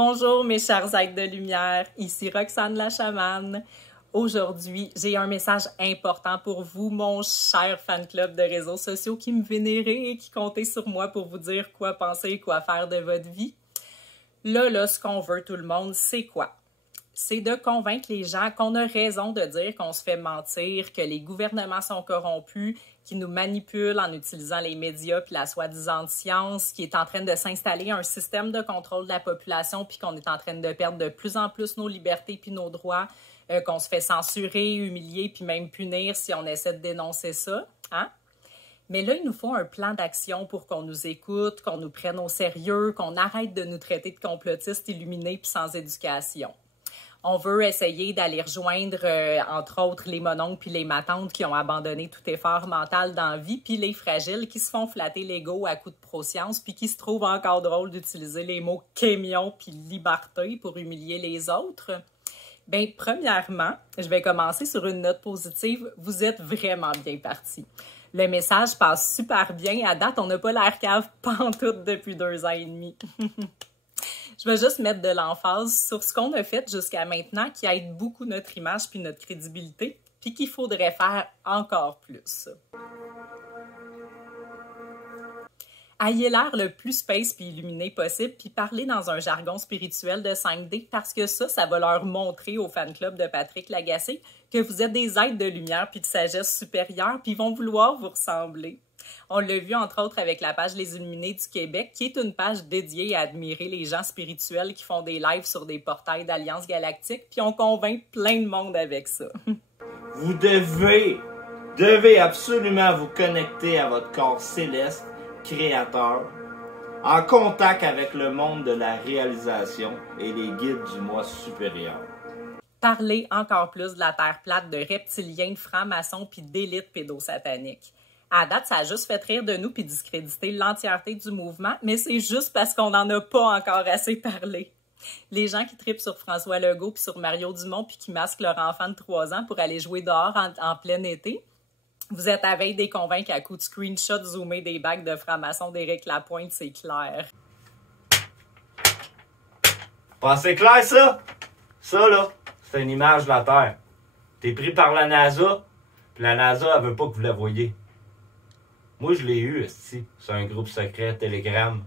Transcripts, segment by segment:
Bonjour mes chers êtres de lumière, ici Roxane la chamane. Aujourd'hui, j'ai un message important pour vous, mon cher fan club de réseaux sociaux qui me vénérez et qui comptez sur moi pour vous dire quoi penser et quoi faire de votre vie. Là, ce qu'on veut tout le monde, c'est quoi? C'est de convaincre les gens qu'on a raison de dire qu'on se fait mentir, que les gouvernements sont corrompus, qu'ils nous manipulent en utilisant les médias puis la soi-disant science, qu'il est en train de s'installer un système de contrôle de la population puis qu'on est en train de perdre de plus en plus nos libertés puis nos droits, qu'on se fait censurer, humilier puis même punir si on essaie de dénoncer ça, hein? Mais là, il nous faut un plan d'action pour qu'on nous écoute, qu'on nous prenne au sérieux, qu'on arrête de nous traiter de complotistes illuminés puis sans éducation. On veut essayer d'aller rejoindre, entre autres, les mononcles puis les matantes qui ont abandonné tout effort mental dans la vie, puis les fragiles qui se font flatter l'ego à coups de proscience, puis qui se trouvent encore drôle d'utiliser les mots « kémion » puis « liberté » pour humilier les autres. Bien, premièrement, je vais commencer sur une note positive. Vous êtes vraiment bien partis. Le message passe super bien. À date, on n'a pas l'air cave pantoute depuis 2 ans et demi. Je vais juste mettre de l'emphase sur ce qu'on a fait jusqu'à maintenant qui aide beaucoup notre image puis notre crédibilité, puis qu'il faudrait faire encore plus. Ayez l'air le plus space puis illuminé possible, puis parler dans un jargon spirituel de 5D parce que ça va leur montrer au fan club de Patrick Lagacé que vous êtes des êtres de lumière puis de sagesse supérieure, puis ils vont vouloir vous ressembler. On l'a vu entre autres avec la page Les Illuminés du Québec, qui est une page dédiée à admirer les gens spirituels qui font des lives sur des portails d'Alliance Galactique, puis on convainc plein de monde avec ça. Vous devez absolument vous connecter à votre corps céleste, créateur, en contact avec le monde de la réalisation et les guides du moi supérieur. Parler encore plus de la Terre plate, de reptiliens, de francs-maçons puis d'élites pédosataniques. À date, ça a juste fait rire de nous puis discréditer l'entièreté du mouvement, mais c'est juste parce qu'on n'en a pas encore assez parlé. Les gens qui tripent sur François Legault puis sur Mario Dumont puis qui masquent leur enfant de 3 ans pour aller jouer dehors en plein été, vous êtes à veille des convaincre à coups de screenshot zoomés des bagues de francs-maçons d'Éric Lapointe, c'est clair. Pensez clair, ça? Ça, là, c'est une image de la Terre. T'es pris par la NASA, puis la NASA, elle veut pas que vous la voyiez. Moi, je l'ai eu, esti. C'est un groupe secret Telegram.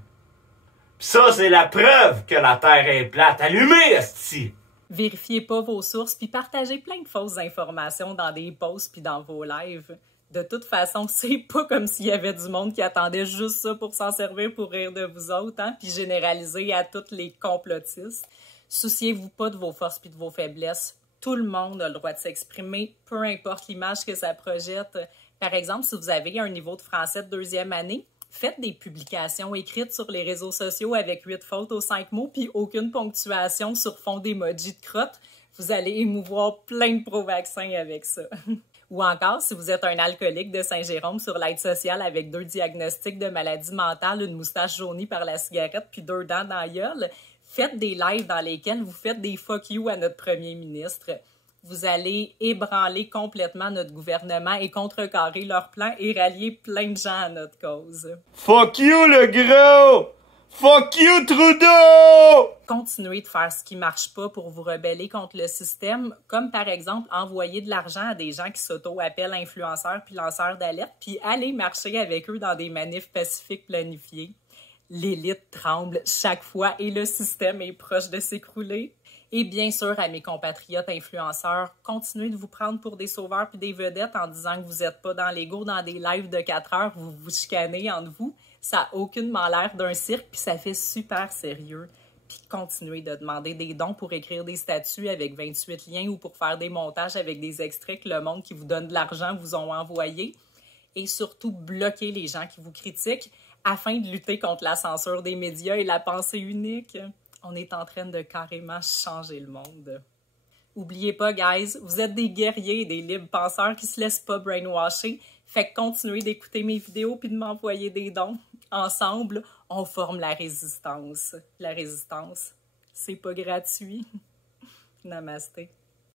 Pis ça, c'est la preuve que la Terre est plate. Allumez, esti! Vérifiez pas vos sources puis partagez plein de fausses informations dans des posts puis dans vos lives. De toute façon, c'est pas comme s'il y avait du monde qui attendait juste ça pour s'en servir pour rire de vous autres, hein, puis généraliser à tous les complotistes. Souciez-vous pas de vos forces puis de vos faiblesses. Tout le monde a le droit de s'exprimer, peu importe l'image que ça projette. Par exemple, si vous avez un niveau de français de 2e année, faites des publications écrites sur les réseaux sociaux avec 8 fautes aux 5 mots puis aucune ponctuation sur fond d'emoji de crotte. Vous allez émouvoir plein de pro-vaccins avec ça. Ou encore, si vous êtes un alcoolique de Saint-Jérôme sur l'aide sociale avec 2 diagnostics de maladie mentale, une moustache jaunie par la cigarette puis 2 dents dans la gueule, faites des lives dans lesquels vous faites des fuck you à notre premier ministre. Vous allez ébranler complètement notre gouvernement et contrecarrer leur plan et rallier plein de gens à notre cause. Fuck you, le gros! Fuck you, Trudeau! Continuez de faire ce qui marche pas pour vous rebeller contre le système, comme par exemple envoyer de l'argent à des gens qui s'auto-appellent influenceurs puis lanceurs d'alerte, puis aller marcher avec eux dans des manifs pacifiques planifiés. L'élite tremble chaque fois et le système est proche de s'écrouler. Et bien sûr, à mes compatriotes influenceurs, continuez de vous prendre pour des sauveurs puis des vedettes en disant que vous n'êtes pas dans l'ego, dans des lives de 4 heures, vous vous chicanez entre vous. Ça n'a aucunement l'air d'un cirque puis ça fait super sérieux. Puis continuez de demander des dons pour écrire des statuts avec 28 liens ou pour faire des montages avec des extraits que le monde qui vous donne de l'argent vous ont envoyé. Et surtout, bloquez les gens qui vous critiquent afin de lutter contre la censure des médias et la pensée unique. On est en train de carrément changer le monde. Oubliez pas, guys, vous êtes des guerriers et des libres penseurs qui se laissent pas brainwasher. Fait que continuez d'écouter mes vidéos puis de m'envoyer des dons. Ensemble, on forme la résistance. La résistance, c'est pas gratuit. Namasté.